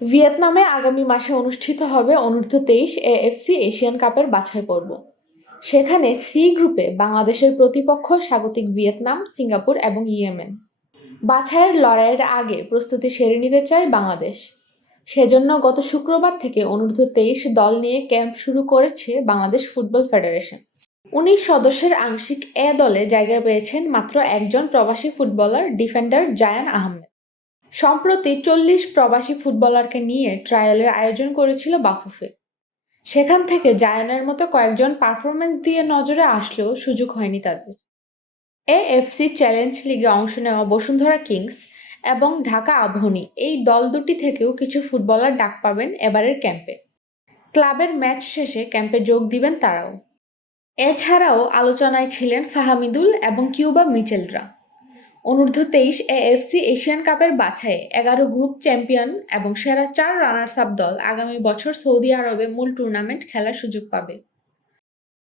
ভিয়েতনামে আগামী মাসে অনুষ্ঠিত হবে অনূর্ধ্ব তেইশ এএফসি এশিয়ান কাপের বাছাই পর্ব। সেখানে সি গ্রুপে বাংলাদেশের প্রতিপক্ষ স্বাগতিক ভিয়েতনাম, সিঙ্গাপুর এবং ইয়েমেন। বাছাইয়ের লড়াইয়ের আগে প্রস্তুতি সেরে নিতে চায় বাংলাদেশ। সেজন্য গত শুক্রবার থেকে অনূর্ধ্ব তেইশ দল নিয়ে ক্যাম্প শুরু করেছে বাংলাদেশ ফুটবল ফেডারেশন। উনিশ সদস্যের আংশিক এ দলে জায়গা পেয়েছেন মাত্র একজন প্রবাসী ফুটবলার, ডিফেন্ডার জায়ান আহমেদ। সম্প্রতি চল্লিশ প্রবাসী ফুটবলারকে নিয়ে ট্রায়ালের আয়োজন করেছিল বাফুফে। সেখান থেকে জায়ানের মতো কয়েকজন পারফরমেন্স দিয়ে নজরে আসলেও সুযোগ হয়নি তাদের। এএফসি চ্যালেঞ্জ লিগে অংশ নেওয়া বসুন্ধরা কিংস এবং ঢাকা আবাহনী এই দল দুটি থেকেও কিছু ফুটবলার ডাক পাবেন এবারের ক্যাম্পে। ক্লাবের ম্যাচ শেষে ক্যাম্পে যোগ দিবেন তারাও। এছাড়াও আলোচনায় ছিলেন ফাহামিদুল এবং কিউবা মিচেলরা। অনূর্ধ্ব তেইশ এএফসি এশিয়ান কাপের বাছাই এগারো গ্রুপ চ্যাম্পিয়ন এবং সেরা চার রানার্স আপ দল আগামী বছর সৌদি আরবে মূল টুর্নামেন্ট খেলার সুযোগ পাবে।